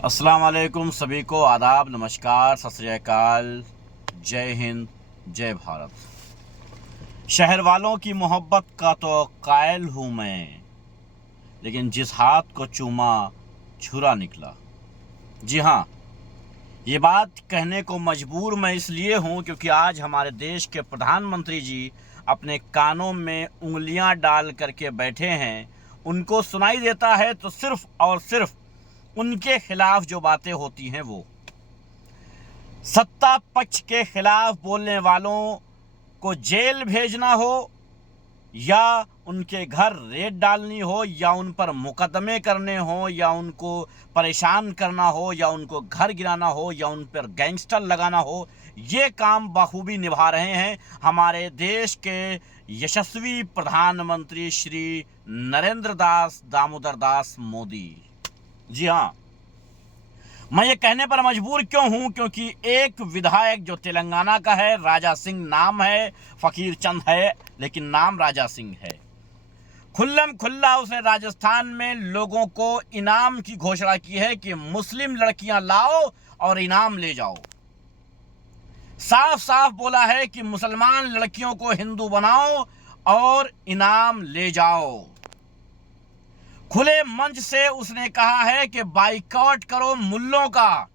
अस्सलाम वालेकुम, सभी को आदाब, नमस्कार, सत श्री अकाल, जय हिंद, जय भारत। शहर वालों की मोहब्बत का तो कायल हूँ मैं, लेकिन जिस हाथ को चूमा छुरा निकला। जी हाँ, ये बात कहने को मजबूर मैं इसलिए हूँ क्योंकि आज हमारे देश के प्रधानमंत्री जी अपने कानों में उंगलियां डाल करके बैठे हैं। उनको सुनाई देता है तो सिर्फ और सिर्फ उनके खिलाफ जो बातें होती हैं वो सत्ता पक्ष के खिलाफ बोलने वालों को जेल भेजना हो या उनके घर रेड डालनी हो या उन पर मुकदमे करने हो या उनको परेशान करना हो या उनको घर गिराना हो या उन पर गैंगस्टर लगाना हो, ये काम बखूबी निभा रहे हैं हमारे देश के यशस्वी प्रधानमंत्री श्री नरेंद्र दास दामोदर दास मोदी। जी हाँ, मैं ये कहने पर मजबूर क्यों हूं क्योंकि एक विधायक जो तेलंगाना का है, राजा सिंह नाम है, फकीर चंद है लेकिन नाम राजा सिंह है, खुल्लम खुल्ला उसने राजस्थान में लोगों को इनाम की घोषणा की है कि मुस्लिम लड़कियां लाओ और इनाम ले जाओ। साफ साफ बोला है कि मुसलमान लड़कियों को हिंदू बनाओ और इनाम ले जाओ। खुले मंच से उसने कहा है कि बाइकआउट करो मुल्लों का,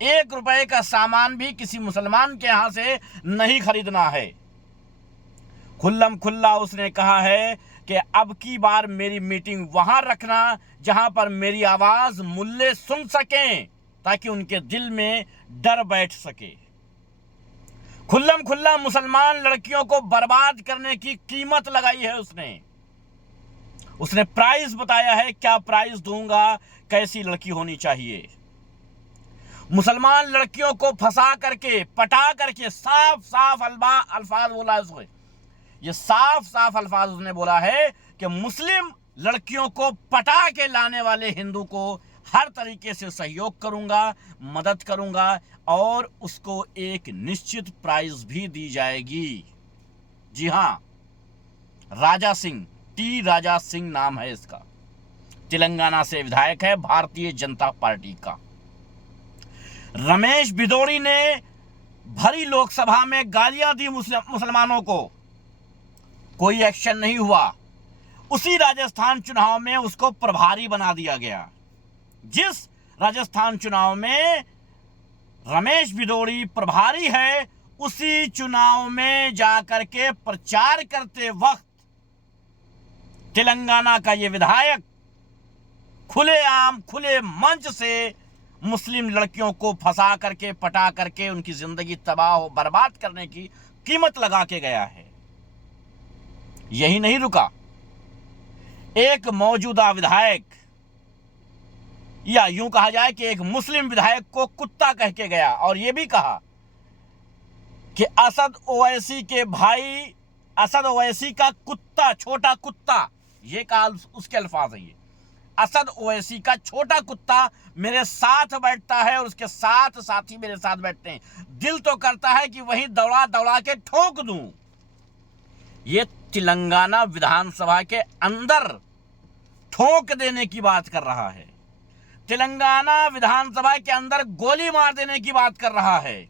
1 रुपए का सामान भी किसी मुसलमान के यहां से नहीं खरीदना है। खुल्लम खुल्ला उसने कहा है कि अब की बार मेरी मीटिंग वहां रखना जहां पर मेरी आवाज मुल्ले सुन सकें ताकि उनके दिल में डर बैठ सके। खुल्लम खुल्ला मुसलमान लड़कियों को बर्बाद करने की कीमत लगाई है उसने प्राइस बताया है, क्या प्राइस दूंगा, कैसी लड़की होनी चाहिए। मुसलमान लड़कियों को फंसा करके पटा करके साफ साफ अल्फाज बोला है उसने, ये साफ साफ अल्फाज उसने बोला है कि मुस्लिम लड़कियों को पटा के लाने वाले हिंदू को हर तरीके से सहयोग करूंगा, मदद करूंगा और उसको एक निश्चित प्राइस भी दी जाएगी। जी हां, राजा सिंह, टी राजा सिंह नाम है इसका, तेलंगाना से विधायक है भारतीय जनता पार्टी का। रमेश भिदोड़ी ने भरी लोकसभा में गालियां दी मुसलमानों को, कोई एक्शन नहीं हुआ। उसी राजस्थान चुनाव में उसको प्रभारी बना दिया गया। जिस राजस्थान चुनाव में रमेश भिदोड़ी प्रभारी है, उसी चुनाव में जाकर के प्रचार करते वक्त तेलंगाना का ये विधायक खुलेआम खुले मंच से मुस्लिम लड़कियों को फंसा करके पटा करके उनकी जिंदगी तबाह बर्बाद करने की कीमत लगा के गया है। यही नहीं रुका, एक मौजूदा विधायक या यूं कहा जाए कि एक मुस्लिम विधायक को कुत्ता कह के गया और यह भी कहा कि असद ओवैसी के भाई, असद ओवैसी का कुत्ता, छोटा कुत्ता, ये कहा उसके अल्फाज है। ये असद ओवैसी का छोटा कुत्ता मेरे साथ बैठता है और उसके साथ साथी मेरे साथ बैठते हैं, दिल तो करता है कि वहीं दौड़ा दौड़ा के ठोक दूं। ये तेलंगाना विधानसभा के अंदर ठोक देने की बात कर रहा है, तेलंगाना विधानसभा के अंदर गोली मार देने की बात कर रहा है,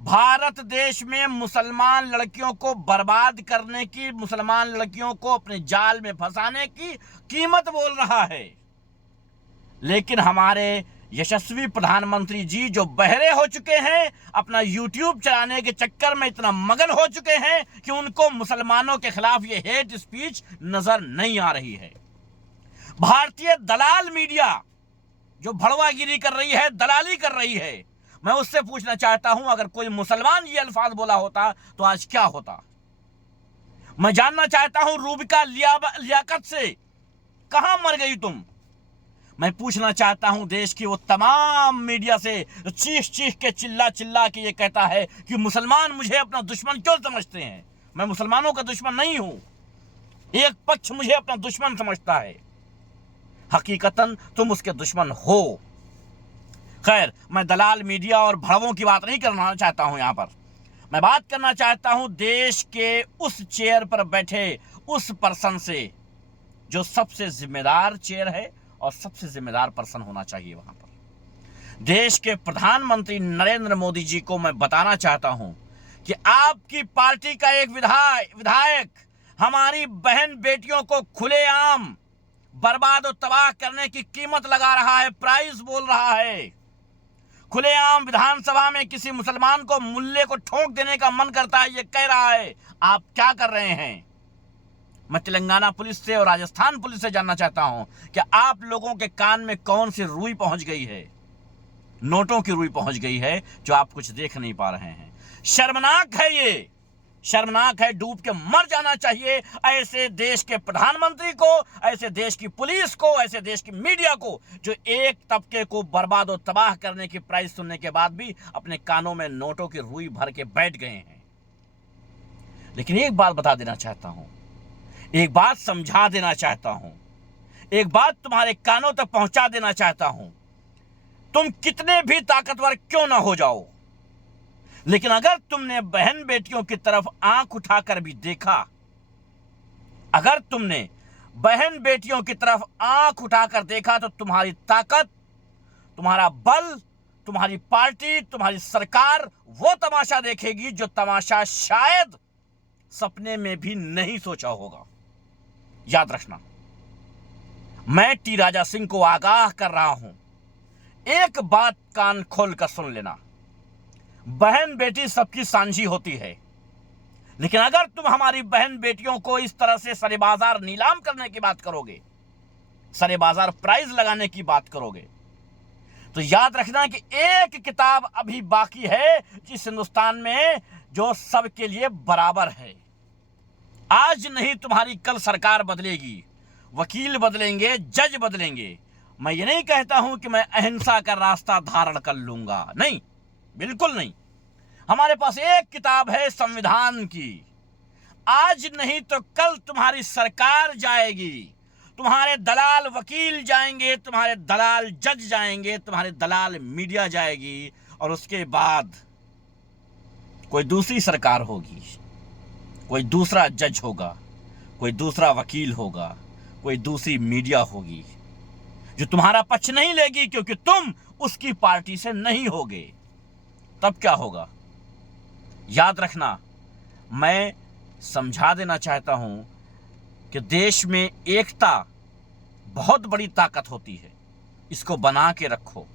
भारत देश में मुसलमान लड़कियों को बर्बाद करने की, मुसलमान लड़कियों को अपने जाल में फंसाने की कीमत बोल रहा है। लेकिन हमारे यशस्वी प्रधानमंत्री जी जो बहरे हो चुके हैं, अपना यूट्यूब चलाने के चक्कर में इतना मगन हो चुके हैं कि उनको मुसलमानों के खिलाफ ये हेट स्पीच नजर नहीं आ रही है। भारतीय दलाल मीडिया जो भड़वागिरी कर रही है, दलाली कर रही है, मैं उससे पूछना चाहता हूं अगर कोई मुसलमान ये अल्फाज बोला होता तो आज क्या होता। मैं जानना चाहता हूं रूबिका लियाकत से, कहां मर गई तुम। मैं पूछना चाहता हूं देश की वो तमाम मीडिया से चीख चीख के चिल्ला चिल्ला के ये कहता है कि मुसलमान मुझे अपना दुश्मन क्यों समझते हैं। मैं मुसलमानों का दुश्मन नहीं हूं, एक पक्ष मुझे अपना दुश्मन समझता है, हकीकतन तुम उसके दुश्मन हो। खैर, मैं दलाल मीडिया और भड़वों की बात नहीं करना चाहता हूं, यहां पर मैं बात करना चाहता हूं देश के उस चेयर पर बैठे उस पर्सन से जो सबसे जिम्मेदार चेयर है और सबसे जिम्मेदार पर्सन होना चाहिए वहां पर। देश के प्रधानमंत्री नरेंद्र मोदी जी को मैं बताना चाहता हूं कि आपकी पार्टी का एक विधायक हमारी बहन बेटियों को खुलेआम बर्बाद और तबाह करने की कीमत लगा रहा है, प्राइस बोल रहा है। खुलेआम विधानसभा में किसी मुसलमान को मुल्ले को ठोक देने का मन करता है, ये कह रहा है। आप क्या कर रहे हैं? मैं तेलंगाना पुलिस से और राजस्थान पुलिस से जानना चाहता हूं कि आप लोगों के कान में कौन सी रुई पहुंच गई है? नोटों की रुई पहुंच गई है जो आप कुछ देख नहीं पा रहे हैं। शर्मनाक है, ये शर्मनाक है। डूब के मर जाना चाहिए ऐसे देश के प्रधानमंत्री को, ऐसे देश की पुलिस को, ऐसे देश की मीडिया को, जो एक तबके को बर्बाद और तबाह करने की प्राइस सुनने के बाद भी अपने कानों में नोटों की रुई भर के बैठ गए हैं। लेकिन एक बात बता देना चाहता हूं, एक बात समझा देना चाहता हूं, एक बात तुम्हारे कानों तक पहुंचा देना चाहता हूं। तुम कितने भी ताकतवर क्यों ना हो जाओ, लेकिन अगर तुमने बहन बेटियों की तरफ आंख उठाकर भी देखा, अगर तुमने बहन बेटियों की तरफ आंख उठाकर देखा, तो तुम्हारी ताकत, तुम्हारा बल, तुम्हारी पार्टी, तुम्हारी सरकार वो तमाशा देखेगी जो तमाशा शायद सपने में भी नहीं सोचा होगा। याद रखना, मैं टी राजा सिंह को आगाह कर रहा हूं, एक बात कान खोल कर सुन लेना। बहन बेटी सबकी सांझी होती है, लेकिन अगर तुम हमारी बहन बेटियों को इस तरह से सरे बाजार नीलाम करने की बात करोगे, सरे बाजार प्राइस लगाने की बात करोगे, तो याद रखना कि एक किताब अभी बाकी है जिस हिंदुस्तान में जो सबके लिए बराबर है। आज नहीं तुम्हारी कल सरकार बदलेगी, वकील बदलेंगे, जज बदलेंगे। मैं ये नहीं कहता हूं कि मैं अहिंसा का रास्ता धारण कर लूंगा, नहीं, बिल्कुल नहीं। हमारे पास एक किताब है संविधान की। आज नहीं तो कल तुम्हारी सरकार जाएगी, तुम्हारे दलाल वकील जाएंगे, तुम्हारे दलाल जज जाएंगे, तुम्हारे दलाल मीडिया जाएगी, और उसके बाद कोई दूसरी सरकार होगी, कोई दूसरा जज होगा, कोई दूसरा वकील होगा, कोई दूसरी मीडिया होगी जो तुम्हारा पक्ष नहीं लेगी, क्योंकि तुम उसकी पार्टी से नहीं होगे। तब क्या होगा? याद रखना, मैं समझा देना चाहता हूं कि देश में एकता बहुत बड़ी ताकत होती है। इसको बना के रखो,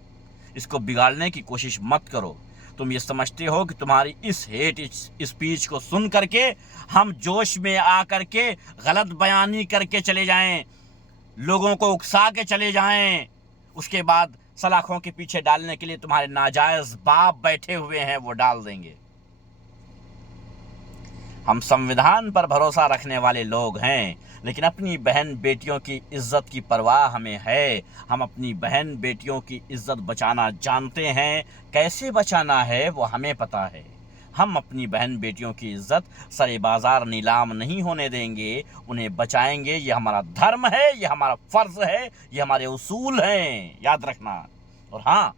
इसको बिगाड़ने की कोशिश मत करो। तुम ये समझते हो कि तुम्हारी इस हेट स्पीच को सुन करके हम जोश में आकर के गलत बयानी करके चले जाएं, लोगों को उकसा के चले जाएं, उसके बाद सलाखों के पीछे डालने के लिए तुम्हारे नाजायज बाप बैठे हुए हैं, वो डाल देंगे। हम संविधान पर भरोसा रखने वाले लोग हैं, लेकिन अपनी बहन बेटियों की इज्जत की परवाह हमें है। हम अपनी बहन बेटियों की इज्जत बचाना जानते हैं, कैसे बचाना है वो हमें पता है। हम अपनी बहन बेटियों की इज्जत सरे बाजार नीलाम नहीं होने देंगे, उन्हें बचाएंगे। ये हमारा धर्म है, ये हमारा फर्ज है, ये हमारे उसूल हैं, याद रखना। और हाँ,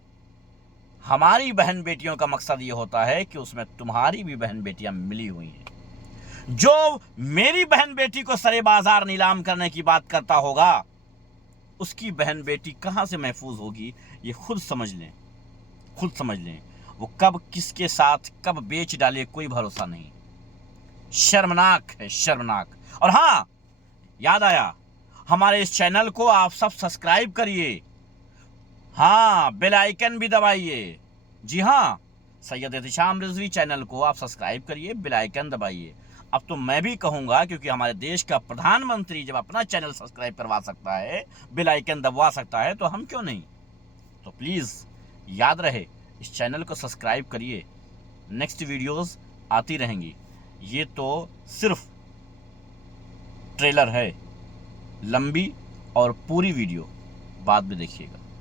हमारी बहन बेटियों का मकसद ये होता है कि उसमें तुम्हारी भी बहन बेटियां मिली हुई हैं। जो मेरी बहन बेटी को सरे बाजार नीलाम करने की बात करता होगा, उसकी बहन बेटी कहां से महफूज होगी, ये खुद समझ लें, खुद समझ लें। वो कब किसके साथ कब बेच डाले, कोई भरोसा नहीं। शर्मनाक है, शर्मनाक। और हाँ, याद आया, हमारे इस चैनल को आप सब सब्सक्राइब करिए, हाँ, बेल आइकन भी दबाइए। जी हाँ, सैयद एहतिशाम रिजवी चैनल को आप सब्सक्राइब करिए, बेल आइकन दबाइए। अब तो मैं भी कहूँगा, क्योंकि हमारे देश का प्रधानमंत्री जब अपना चैनल सब्सक्राइब करवा सकता है, बेल आइकन दबवा सकता है, तो हम क्यों नहीं। तो प्लीज़ याद रहे, इस चैनल को सब्सक्राइब करिए, नेक्स्ट वीडियोस आती रहेंगी। ये तो सिर्फ ट्रेलर है, लंबी और पूरी वीडियो बाद में देखिएगा।